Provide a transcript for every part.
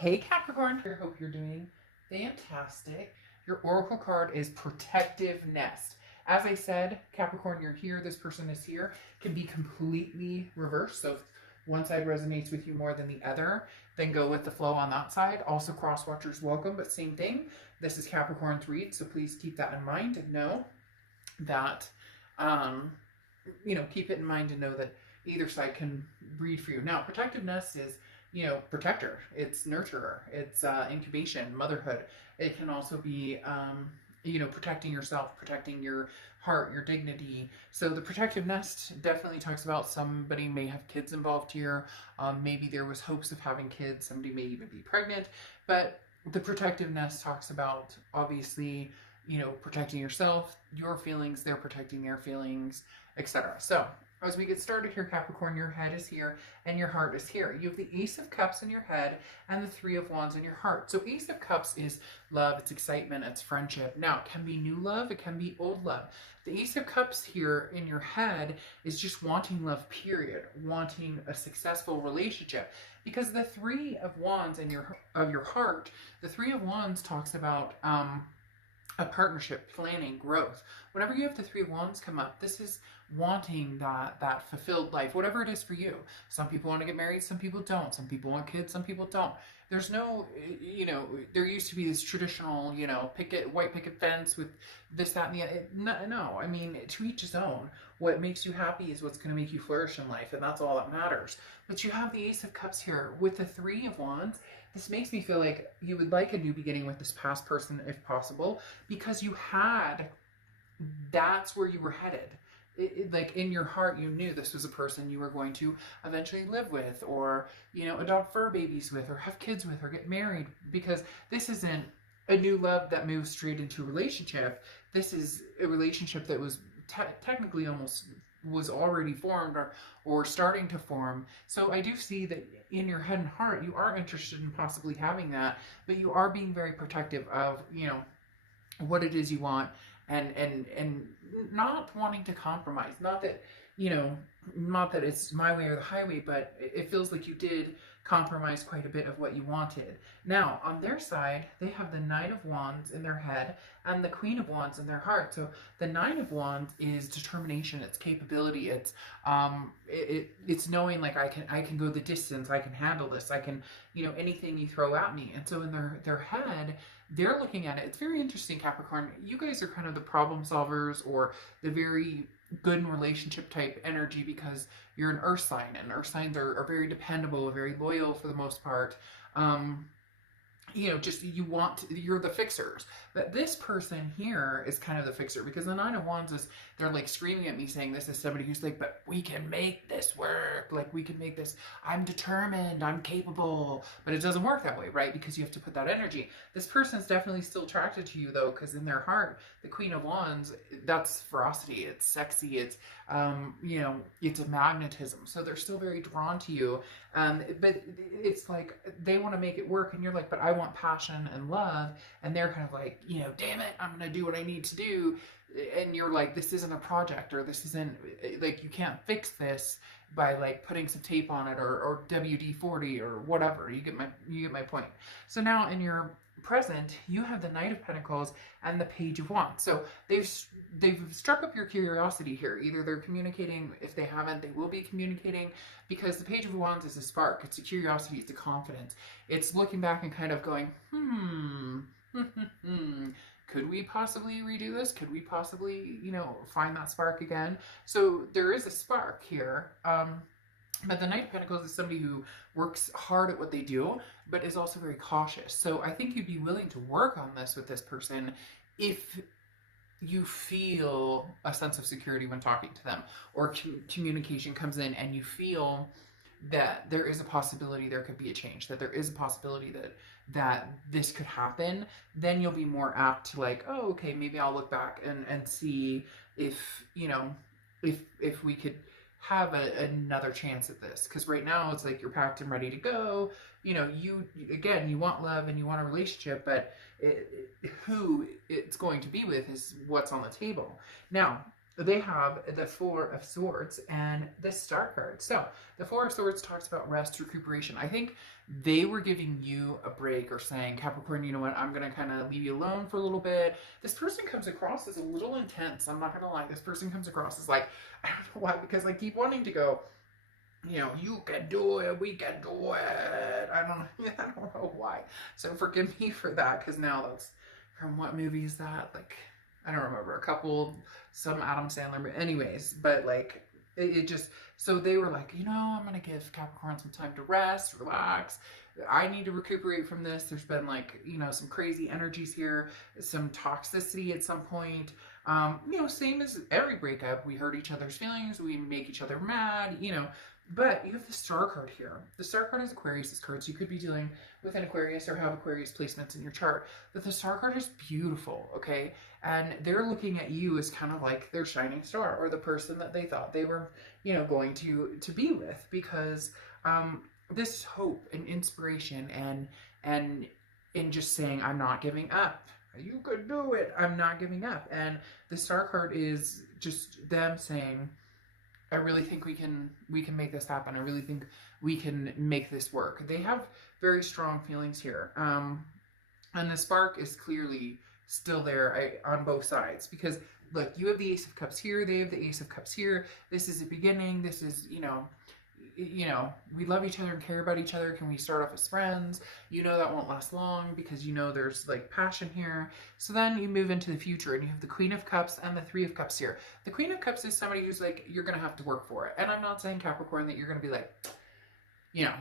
Hey Capricorn, I hope you're doing fantastic. Your oracle card is Protective Nest. As I said, Capricorn, you're here, this person is here. Can be completely reversed. So if one side resonates with you more than the other, then go with the flow on that side. Also, cross watchers welcome, but same thing. This is Capricorn's read, so please keep that in mind and know that, keep it in mind and know that either side can read for you. Now, Protective Nest is protector, it's nurturer, it's incubation, motherhood. It can also be, protecting yourself, protecting your heart, your dignity. So the protective nest definitely talks about somebody may have kids involved here. Maybe there was hopes of having kids. Somebody may even be pregnant. But the protective nest talks about, obviously, protecting yourself, your feelings, they're protecting their feelings, etc. So as we get started here, Capricorn, your head is here and your heart is here. You have the Ace of Cups in your head and the Three of Wands in your heart. So Ace of Cups is love, it's excitement, it's friendship. Now, it can be new love, it can be old love. The Ace of Cups here in your head is just wanting love, period. Wanting a successful relationship. Because the Three of Wands in your heart, the Three of Wands talks about a partnership, planning, growth. Whenever you have the Three of Wands come up, this is wanting that fulfilled life, whatever it is for you. Some people want to get married, some people don't. Some people want kids, some people don't. There's no, there used to be this traditional, white picket fence with this, that, and the other. No, I mean, to each his own. What makes you happy is what's going to make you flourish in life, and that's all that matters. But you have the Ace of Cups here with the Three of Wands. This makes me feel like you would like a new beginning with this past person if possible, because that's where you were headed. Like in your heart, you knew this was a person you were going to eventually live with, or, adopt fur babies with, or have kids with, or get married, because this isn't a new love that moves straight into a relationship. This is a relationship that was technically almost was already formed or starting to form. So I do see that in your head and heart, you are interested in possibly having that, but you are being very protective of, what it is you want, and not wanting to compromise. Not that, not that it's my way or the highway, but it feels like you did compromise quite a bit of what you wanted. Now, on their side, they have the Nine of Wands in their head and the Queen of Wands in their heart. So the Nine of Wands is determination, it's capability, it's it's knowing, like, I can go the distance, I can handle this, I can, anything you throw at me. And so in their head, they're looking at it. It's very interesting, Capricorn. You guys are kind of the problem solvers, or the very good in relationship type energy, because you're an earth sign, and earth signs are very dependable, very loyal for the most part. You're the fixers. But this person here is kind of the fixer, because the Nine of Wands is, they're like screaming at me saying this is somebody who's like, but we can make this work. Like, we can make this. I'm determined. I'm capable. But it doesn't work that way, right? Because you have to put that energy. This person's definitely still attracted to you, though, because in their heart, the Queen of Wands, that's ferocity. It's sexy. It's, it's a magnetism. So they're still very drawn to you. But it's like they want to make it work, and you're like, but I want passion and love. And they're kind of like, damn it, I'm going to do what I need to do. And you're like, this isn't a project, or this isn't, like, you can't fix this by, like, putting some tape on it, or WD-40 or whatever. You get my point. So now in your present, you have the Knight of Pentacles and the Page of Wands. So they've struck up your curiosity here. Either they're communicating. If they haven't, they will be communicating, because the Page of Wands is a spark. It's a curiosity. It's a confidence. It's looking back and kind of going, could we possibly redo this? Could we possibly, find that spark again? So there is a spark here. But the Knight of Pentacles is somebody who works hard at what they do, but is also very cautious. So I think you'd be willing to work on this with this person if you feel a sense of security when talking to them, or communication comes in and you feel that there is a possibility there could be a change, that there is a possibility that this could happen. Then you'll be more apt to, like, oh, okay, maybe I'll look back and see if, if we could have another chance at this. Because right now it's like you're packed and ready to go. You want love and you want a relationship, but who it's going to be with is what's on the table. Now, they have the Four of Swords and the Star card. So the Four of Swords talks about rest, recuperation. I think they were giving you a break or saying, Capricorn, you know what, I'm going to kind of leave you alone for a little bit. This person comes across as a little intense. I'm not going to lie. This person comes across as like, I don't know why, because I keep wanting to go, you know, you can do it, we can do it. I don't know why. So forgive me for that, because now that's from what movie is that? Like, I don't remember. Some Adam Sandler. Anyways, but like, it just, so they were like, you know, I'm going to give Capricorn some time to rest, relax. I need to recuperate from this. There's been like, you know, some crazy energies here, some toxicity at some point. You know, same as every breakup. We hurt each other's feelings. We make each other mad, you know. But you have the Star card here. The Star card is Aquarius's card, so you could be dealing with an Aquarius or have Aquarius placements in your chart. But the Star card is beautiful, okay? And they're looking at you as kind of like their shining star, or the person that they thought they were, you know, going to be with, because this hope and inspiration and in just saying, I'm not giving up. You could do it. I'm not giving up. And the Star card is just them saying, I really think we can make this happen. I really think we can make this work. They have very strong feelings here. And the spark is clearly still there on both sides, because look, you have the Ace of Cups here, they have the Ace of Cups here. This is a beginning. This is, you know, we love each other and care about each other. Can we start off as friends? You know that won't last long, because you know there's like passion here. So then you move into the future and you have the Queen of Cups and the Three of Cups here. The Queen of Cups is somebody who's like, you're going to have to work for it. And I'm not saying, Capricorn, that you're going to be like, you know,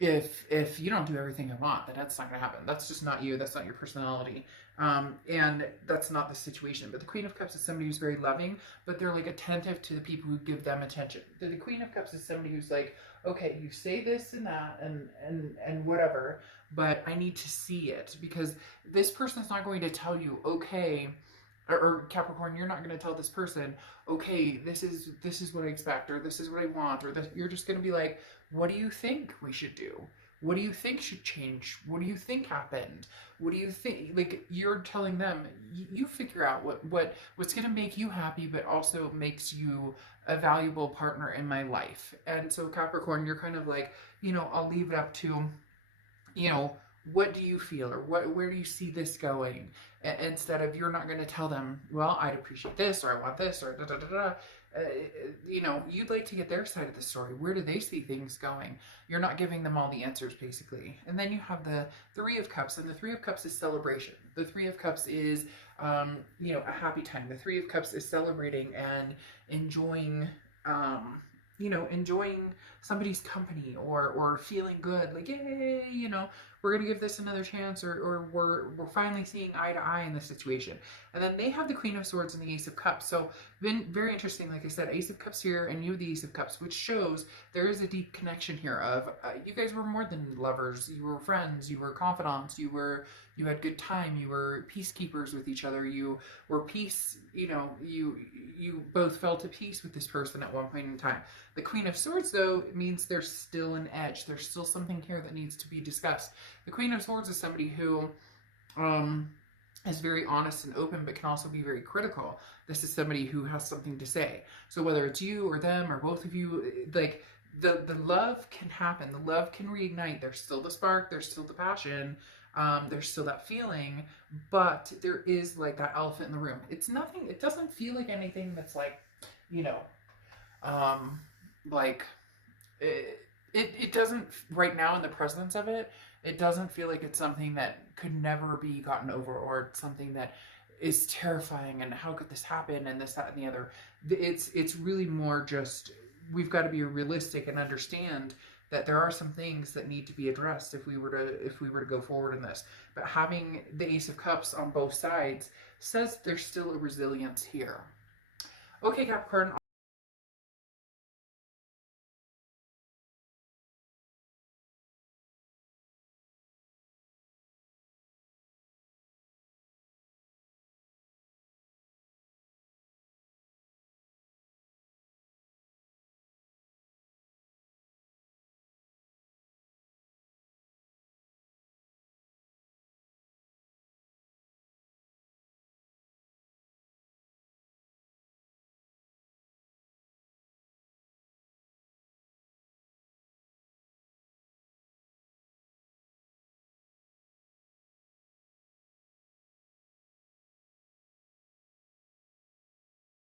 if you don't do everything I want, then that's not going to happen. That's just not you. That's not your personality. And that's not the situation. But the Queen of Cups is somebody who's very loving, but they're like attentive to the people who give them attention. The Queen of Cups is somebody who's like, okay, you say this and that and whatever, but I need to see it, because this person is not going to tell you, okay, or Capricorn, you're not going to tell this person, okay, this is what I expect, or this is what I want, or this. You're just going to be like, what do you think we should do? What do you think should change? What do you think happened? What do you think? Like, you're telling them, you figure out what's going to make you happy, but also makes you a valuable partner in my life. And so Capricorn, you're kind of like, you know, I'll leave it up to, you know, what do you feel, or where do you see this going? Instead of, you're not going to tell them, well, I'd appreciate this, or I want this, or da da da da. You know, you'd like to get their side of the story. Where do they see things going? You're not giving them all the answers, basically. And then you have the Three of Cups, and the Three of Cups is celebration. The Three of Cups is, you know, a happy time. The Three of Cups is celebrating and enjoying, you know, enjoying somebody's company, or feeling good, like, yay, you know, we're going to give this another chance, or we're finally seeing eye to eye in this situation. And then they have the Queen of Swords and the Ace of Cups. So been very interesting, like I said, Ace of Cups here, and you have the Ace of Cups, which shows there is a deep connection here of, you guys were more than lovers. You were friends, you were confidants, you had good time, you were peacekeepers with each other, you were peace, you know, you both felt at peace with this person at one point in time. The Queen of Swords, though, means there's still an edge. There's still something here that needs to be discussed. The Queen of Swords is somebody who is very honest and open, but can also be very critical. This is somebody who has something to say. So whether it's you or them or both of you, like, the love can happen. The love can reignite. There's still the spark. There's still the passion. There's still that feeling, but there is like that elephant in the room. It's nothing. It doesn't feel like anything that's like, you know, like it doesn't right now in the presence of it. It doesn't feel like it's something that could never be gotten over, or something that is terrifying and how could this happen and this, that, and the other. It's really more just, we've got to be realistic and understand that there are some things that need to be addressed if we were to go forward in this. But having the Ace of Cups on both sides says there's still a resilience here. Okay, Capricorn.